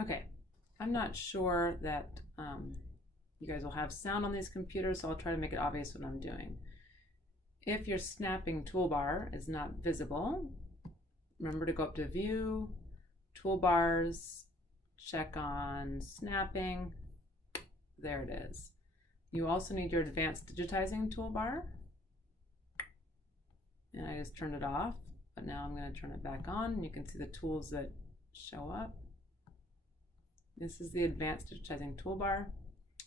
Okay, I'm not sure that you guys will have sound on these computers, so I'll try to make it obvious what I'm doing. If your snapping toolbar is not visible, remember to go up to View, Toolbars, check on Snapping. There it is. You also need your Advanced Digitizing toolbar. And I just turned it off, but now I'm going to turn it back on, and you can see the tools that show up. This is the Advanced Digitizing toolbar.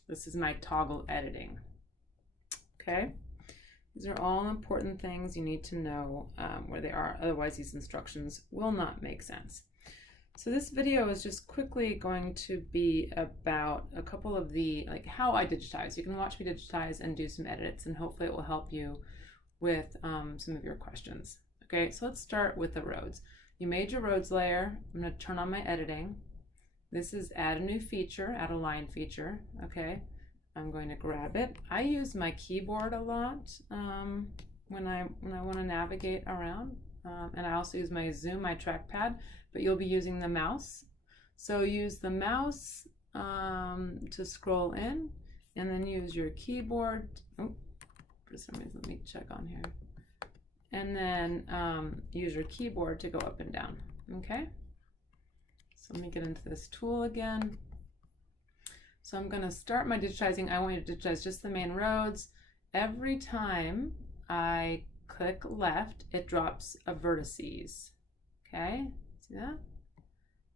This is my toggle editing. Okay, these are all important things you need to know where they are, otherwise these instructions will not make sense. So this video is just quickly going to be about a couple of the, like, how I digitize. You can watch me digitize and do some edits, and hopefully it will help you with some of your questions. Okay, so let's start with the roads. You made your roads layer. I'm going to turn on my editing. This is add a new feature, add a line feature. Okay, I'm going to grab it. I use my keyboard a lot when I want to navigate around, and I also use my zoom, my trackpad, but you'll be using the mouse. So use the mouse to scroll in, and then use your keyboard. Oh, for some reason, let me check on here. And then use your keyboard to go up and down. Okay. So let me get into this tool again. So I'm going to start my digitizing. I want you to digitize just the main roads. Every time I click left, it drops a vertices. Okay, see that?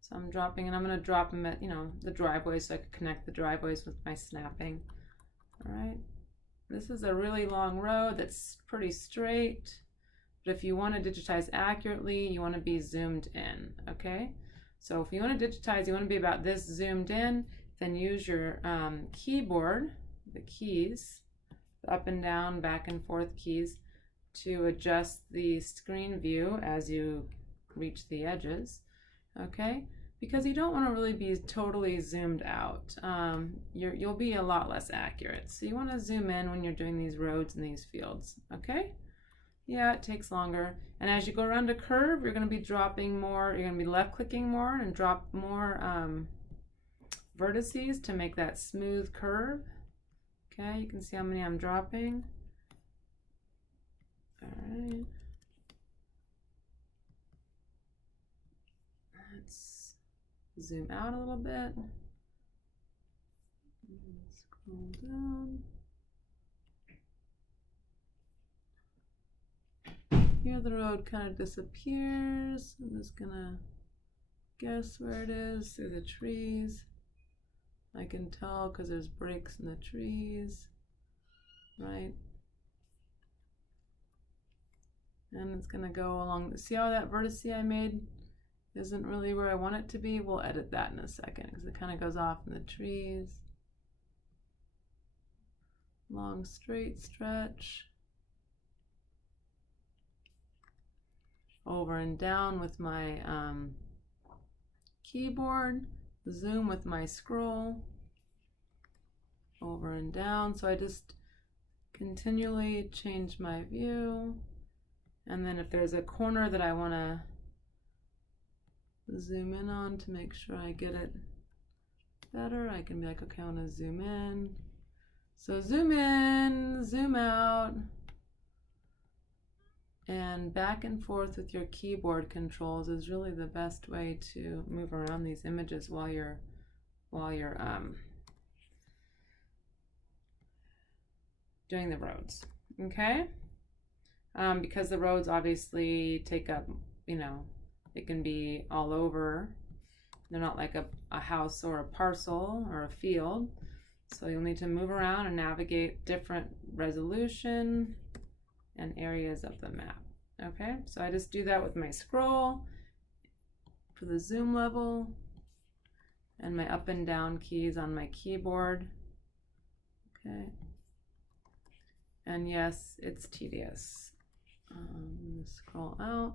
So I'm dropping, and I'm going to drop them at, the driveways, so I can connect the driveways with my snapping. All right. This is a really long road that's pretty straight, but if you want to digitize accurately, you want to be zoomed in. Okay. So if you want to digitize, you want to be about this zoomed in, then use your keyboard, the keys, the up and down, back and forth keys, to adjust the screen view as you reach the edges, okay? Because you don't want to really be totally zoomed out. You'll be a lot less accurate. So you want to zoom in when you're doing these roads and these fields, okay? Yeah, it takes longer. And as you go around a curve, you're going to be dropping more, you're going to be left clicking more and drop more vertices to make that smooth curve. Okay, you can see how many I'm dropping. All right. Let's zoom out a little bit. Scroll down. Here the road kind of disappears. I'm just gonna guess where it is through the trees. I can tell because there's breaks in the trees, right? And it's gonna go along. See how that vertex I made isn't really where I want it to be? We'll edit that in a second because it kind of goes off in the trees. Long straight stretch. Over and down with my keyboard, zoom with my scroll, over and down. So I just continually change my view. And then if there's a corner that I want to zoom in on to make sure I get it better, I can be like, okay, I want to zoom in. So zoom in, zoom out. And back and forth with your keyboard controls is really the best way to move around these images while you're doing the roads. Okay, because the roads obviously take up, it can be all over. They're not like a house or a parcel or a field, so you'll need to move around and navigate different resolution and areas of the map. Okay, so I just do that with my scroll for the zoom level and my up and down keys on my keyboard. Okay, and yes, it's tedious. Scroll out.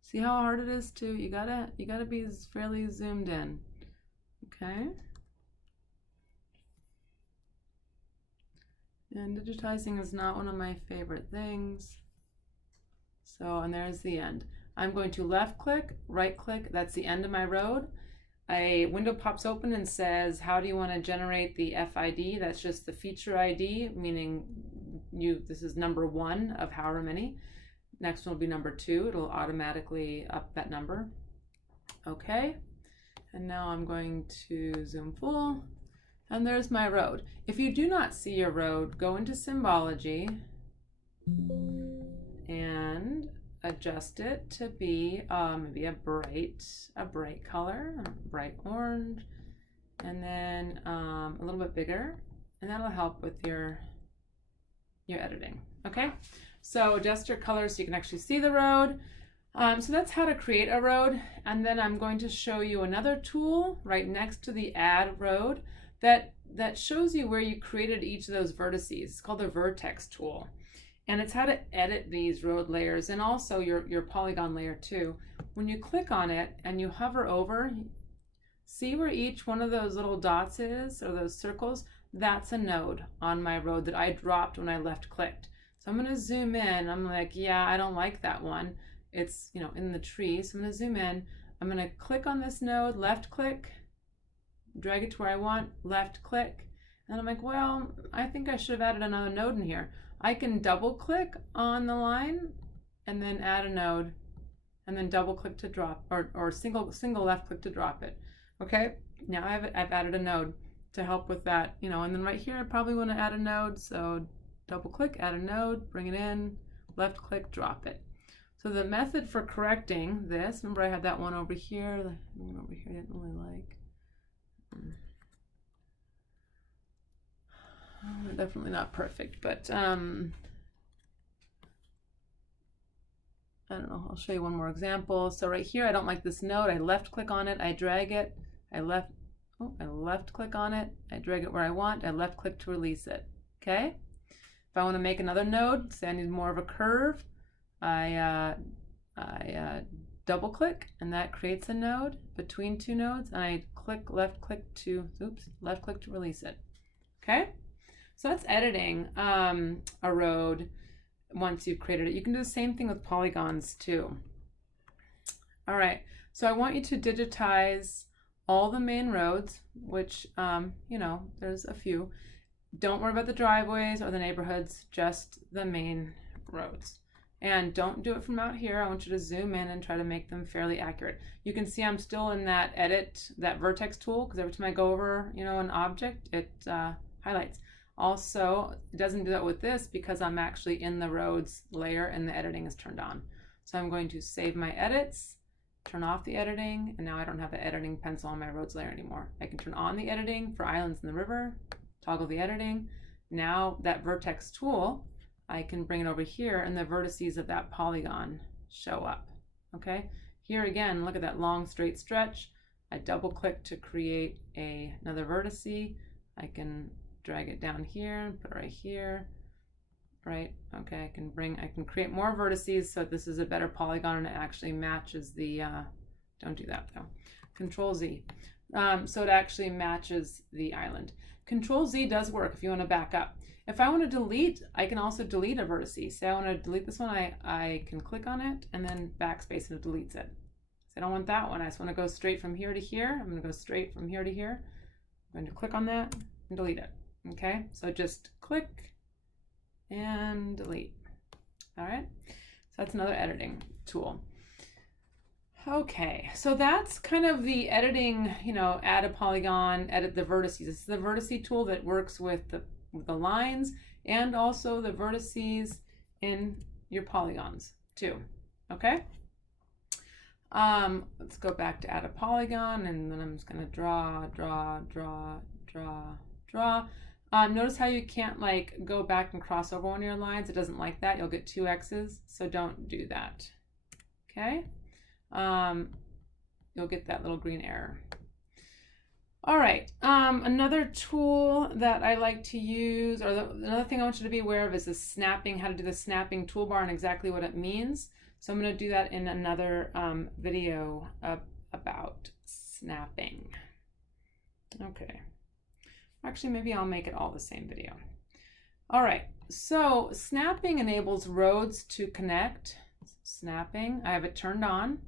See how hard it is to, you gotta be fairly zoomed in. Okay. And digitizing is not one of my favorite things. So, and there's the end. I'm going to left click, right click, that's the end of my road. a window pops open and says, how do you want to generate the FID? That's just the feature ID, meaning this is number 1 of however many. Next one will be number 2. It'll automatically up that number. Okay. And now I'm going to zoom full. And there's my road. If you do not see your road, go into symbology and adjust it to be maybe a bright color, bright orange, and then a little bit bigger, and that'll help with your editing. Okay, so adjust your color so you can actually see the road. So that's how to create a road, and then I'm going to show you another tool right next to the add road that shows you where you created each of those vertices. It's called the vertex tool. And it's how to edit these road layers and also your polygon layer too. When you click on it and you hover over, see where each one of those little dots is, or those circles? That's a node on my road that I dropped when I left clicked. So I'm gonna zoom in. I'm like, yeah, I don't like that one. It's, you know, in the tree. So I'm gonna zoom in. I'm gonna click on this node, left click, drag it to where I want, left click. And I'm like, well, I think I should have added another node in here. I can double click on the line and then add a node and then double click to drop, or single left click to drop it. Okay, now I've added a node to help with that, you know, and then right here I probably want to add a node, so double click, add a node, bring it in, left click, drop it. So the method for correcting this, remember I had that one over here, the one over here I didn't really like. Definitely not perfect, but I don't know, I'll show you one more example. So right here, I don't like this node. I left click on it, I drag it, I left click on it, I drag it where I want, I left click to release it. Okay? If I want to make another node, say I need more of a curve, I double click, and that creates a node between 2 nodes, and I left click to release it. Okay? So that's editing a road once you've created it. You can do the same thing with polygons too. All right, so I want you to digitize all the main roads, which, you know, there's a few. Don't worry about the driveways or the neighborhoods, just the main roads. And don't do it from out here. I want you to zoom in and try to make them fairly accurate. You can see I'm still in that edit, that vertex tool, because every time I go over, you know, an object, it highlights. Also, it doesn't do that with this because I'm actually in the roads layer and the editing is turned on. So I'm going to save my edits, turn off the editing, and now I don't have the editing pencil on my roads layer anymore. I can turn on the editing for islands in the river, toggle the editing. Now that vertex tool, I can bring it over here and the vertices of that polygon show up. Okay, here again, look at that long straight stretch. I double click to create another vertice. I can drag it down here, put it right here, right? Okay, I can create more vertices so this is a better polygon and it actually matches the, don't do that though. Control Z, so it actually matches the island. Control Z does work if you want to back up. If I want to delete, I can also delete a vertice. Say I want to delete this one, I can click on it and then backspace and it deletes it. So I don't want that one, I just want to go straight from here to here. I'm going to go straight from here to here. I'm going to click on that and delete it. Okay, so just click and delete. All right, so that's another editing tool. Okay, so that's kind of the editing, you know, add a polygon, edit the vertices. It's the vertice tool that works with the lines and also the vertices in your polygons too. Okay, let's go back to add a polygon, and then I'm just going to draw. Notice how you can't like go back and cross over one of your lines. It doesn't like that. You'll get 2 X's, so don't do that. Okay, you'll get that little green error. All right, another tool that I like to use, or another thing I want you to be aware of is the snapping, how to do the snapping toolbar and exactly what it means. So I'm going to do that in another video about snapping. Okay. Actually, maybe I'll make it all the same video. All right, so snapping enables roads to connect. Snapping, I have it turned on.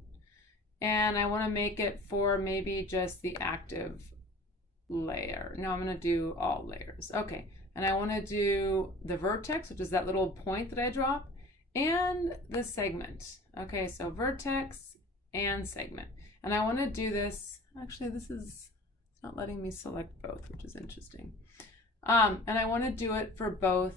and I want to make it for maybe just the active layer. Now I'm going to do all layers. Okay, and I want to do the vertex, which is that little point that I drop, and the segment. Okay, so vertex and segment. And I want to do this, actually this is not letting me select both, which is interesting. And I want to do it for both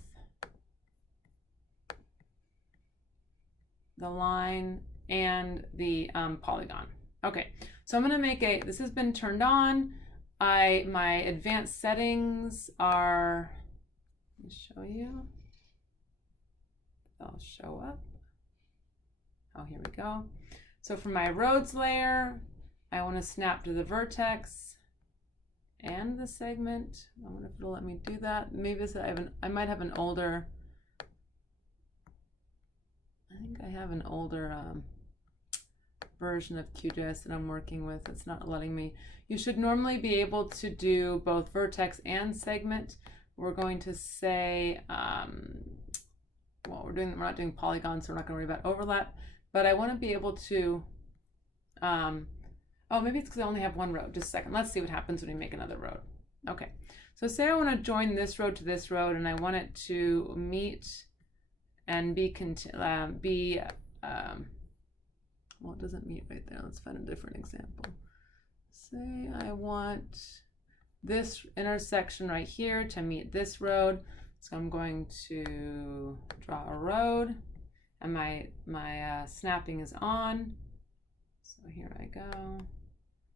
the line and the polygon. Okay, so I'm going to make a, this has been turned on. My advanced settings are, let me show you. They'll show up. Oh, here we go. So for my roads layer, I want to snap to the vertex and the segment. I wonder if it'll let me do that. Maybe this, I might have an older, I think I have an older version of QGIS that I'm working with. It's not letting me. You should normally be able to do both vertex and segment. We're going to say, well, we're not doing polygons, so we're not going to worry about overlap, but I want to be able to, oh, maybe it's because I only have one road. Just a second. Let's see what happens when we make another road. Okay, so say I want to join this road to this road, and I want it to meet and well, it doesn't meet right there. Let's find a different example. Say I want this intersection right here to meet this road. So I'm going to draw a road, and my snapping is on. So here I go.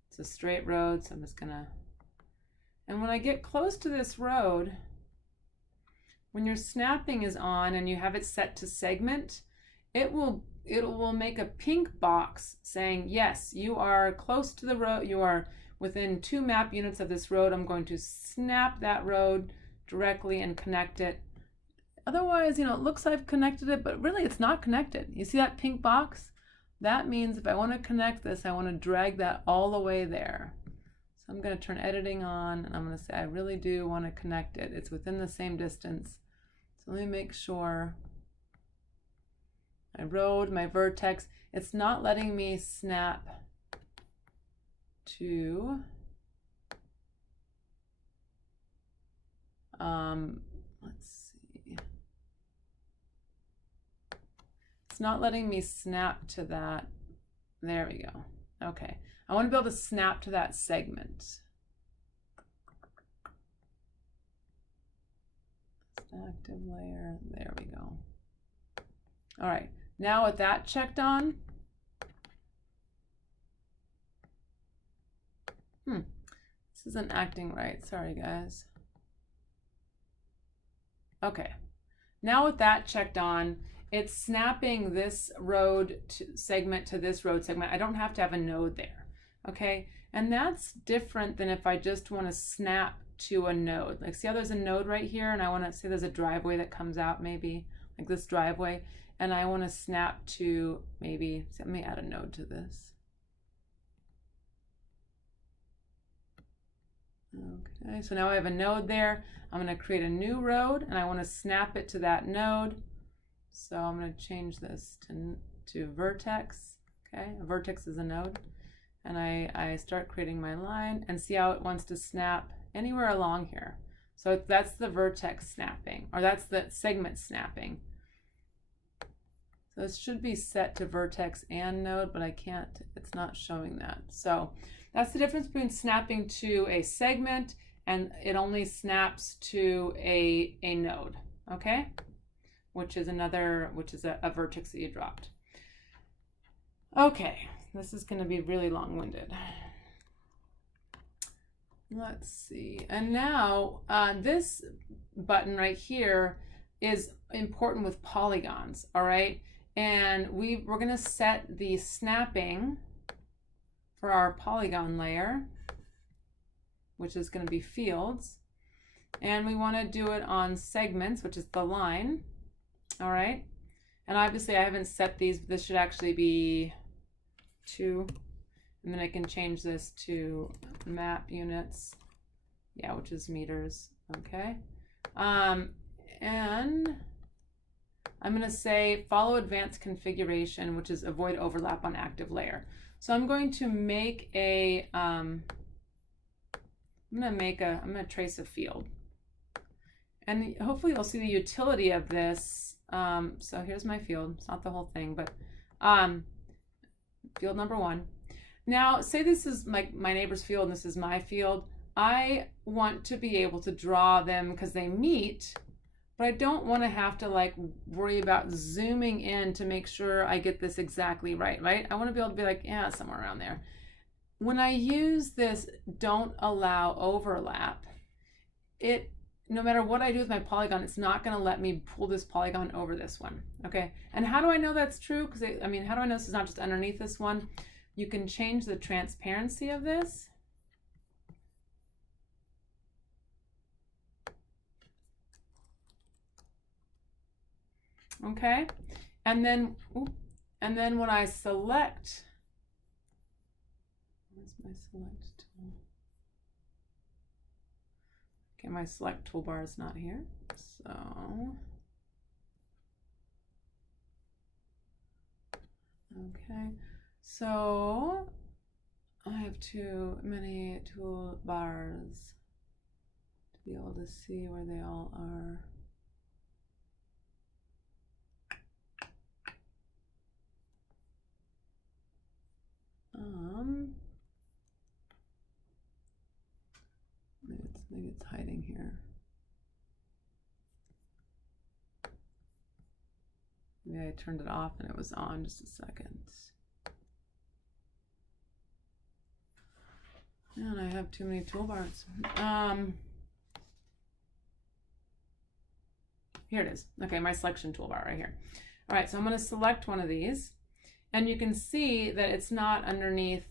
It's a straight road, so I'm just gonna, and when I get close to this road, when your snapping is on and you have it set to segment, it will make a pink box saying, yes, you are close to the road, you are within 2 map units of this road. I'm going to snap that road directly and connect it. Otherwise, you know, it looks like I've connected it, but really it's not connected. You see that pink box? That means if I want to connect this, I want to drag that all the way there. So I'm going to turn editing on, and I'm going to say I really do want to connect it. It's within the same distance. So let me make sure my road, my vertex, it's not letting me snap to let's see. It's not letting me snap to that. There we go. Okay. I want to be able to snap to that segment. Active layer. There we go. All right. Now with that checked on, this isn't acting right. Sorry, guys. Okay. Now with that checked on, it's snapping this road segment to this road segment. I don't have to have a node there. Okay. And that's different than if I just want to snap to a node. Like, see how there's a node right here, and I want to say there's a driveway that comes out, maybe like this driveway, and I want to snap to maybe, let me add a node to this. Okay, so now I have a node there. I'm going to create a new road, and I want to snap it to that node. So I'm going to change this to vertex. Okay, a vertex is a node, and I start creating my line, and see how it wants to snap anywhere along here. So that's the vertex snapping, or that's the segment snapping. So this should be set to vertex and node, but I can't, it's not showing that. So that's the difference between snapping to a segment and it only snaps to a node, okay? Which is a vertex that you dropped. Okay, this is gonna be really long-winded. Let's see, and now this button right here is important with polygons, all right? And we're gonna set the snapping for our polygon layer, which is gonna be fields. And we wanna do it on segments, which is the line, all right? And obviously I haven't set these, but this should actually be 2. And then I can change this to map units, yeah, which is meters, okay? And I'm gonna say follow advanced configuration, which is avoid overlap on active layer. So I'm going to make a, I'm going to trace a field. And hopefully you'll see the utility of this. So here's my field. It's not the whole thing, but field number 1. Now, say this is my neighbor's field and this is my field. I want to be able to draw them because they meet, but I don't want to have to like worry about zooming in to make sure I get this exactly right? I want to be able to be like, yeah, somewhere around there. When I use this don't allow overlap, no matter what I do with my polygon, it's not going to let me pull this polygon over this one. Okay, and how do I know that's true? Because how do I know this is not just underneath this one? You can change the transparency of this. Okay, and then when I select, where's my select tool? Okay, my select toolbar is not here, so okay, so I have too many toolbars to be able to see where they all are. Maybe it's hiding here. Maybe I turned it off and it was on. Just a second. And I have too many toolbars. Here it is. Okay, my selection toolbar right here. All right, so I'm going to select one of these, and you can see that it's not underneath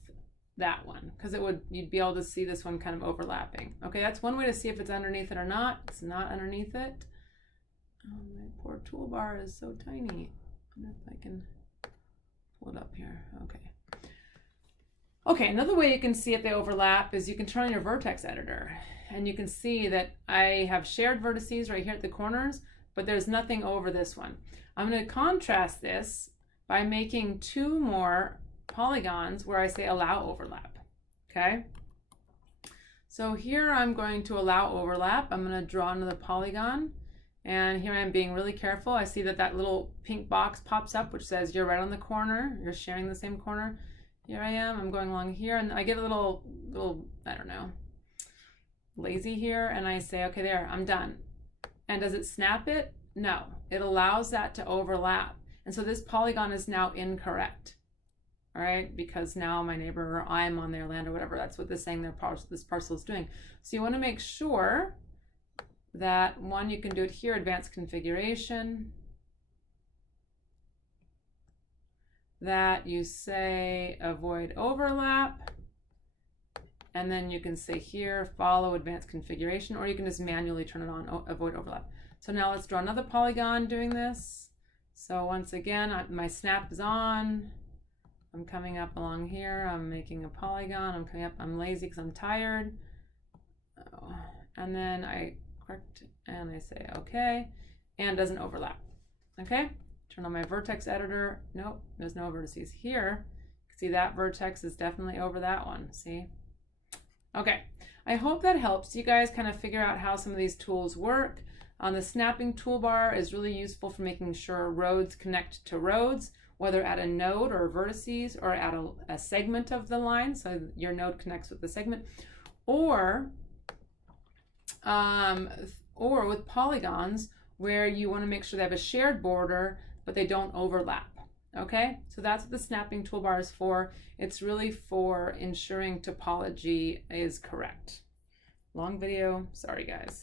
that one because you'd be able to see this one kind of overlapping. Okay, that's one way to see if it's underneath it or not. It's not underneath it. Oh, my poor toolbar is so tiny. I wonder if I can pull it up here. Okay. Okay, another way you can see if they overlap is you can turn on your vertex editor, and you can see that I have shared vertices right here at the corners, but there's nothing over this one. I'm going to contrast this by making 2 more polygons where I say allow overlap. Okay, so here I'm going to allow overlap. I'm going to draw another polygon, and here I'm being really careful. I see that little pink box pops up which says you're right on the corner, you're sharing the same corner. Here I am, I'm going along here, and I get a little I don't know, lazy here, and I say, okay, there, I'm done. And does it snap it? No, it allows that to overlap. And so this polygon is now incorrect, all right, because now my neighbor or I'm on their land or whatever, that's what this is saying this parcel is doing. So you want to make sure that, one, you can do it here, advanced configuration, that you say avoid overlap, and then you can say here follow advanced configuration, or you can just manually turn it on, avoid overlap. So now let's draw another polygon doing this. So once again, my snap is on. I'm coming up along here. I'm making a polygon. I'm coming up. I'm lazy because I'm tired. Oh. And then I correct and I say okay, and doesn't overlap. Okay. Turn on my vertex editor. Nope, there's no vertices here. See, that vertex is definitely over that one. See? Okay. I hope that helps you guys kind of figure out how some of these tools work. The snapping toolbar is really useful for making sure roads connect to roads, whether at a node or vertices or at a segment of the line, so your node connects with the segment, or with polygons where you want to make sure they have a shared border but they don't overlap. Okay, so that's what the snapping toolbar is for. It's really for ensuring topology is correct. Long video, sorry guys.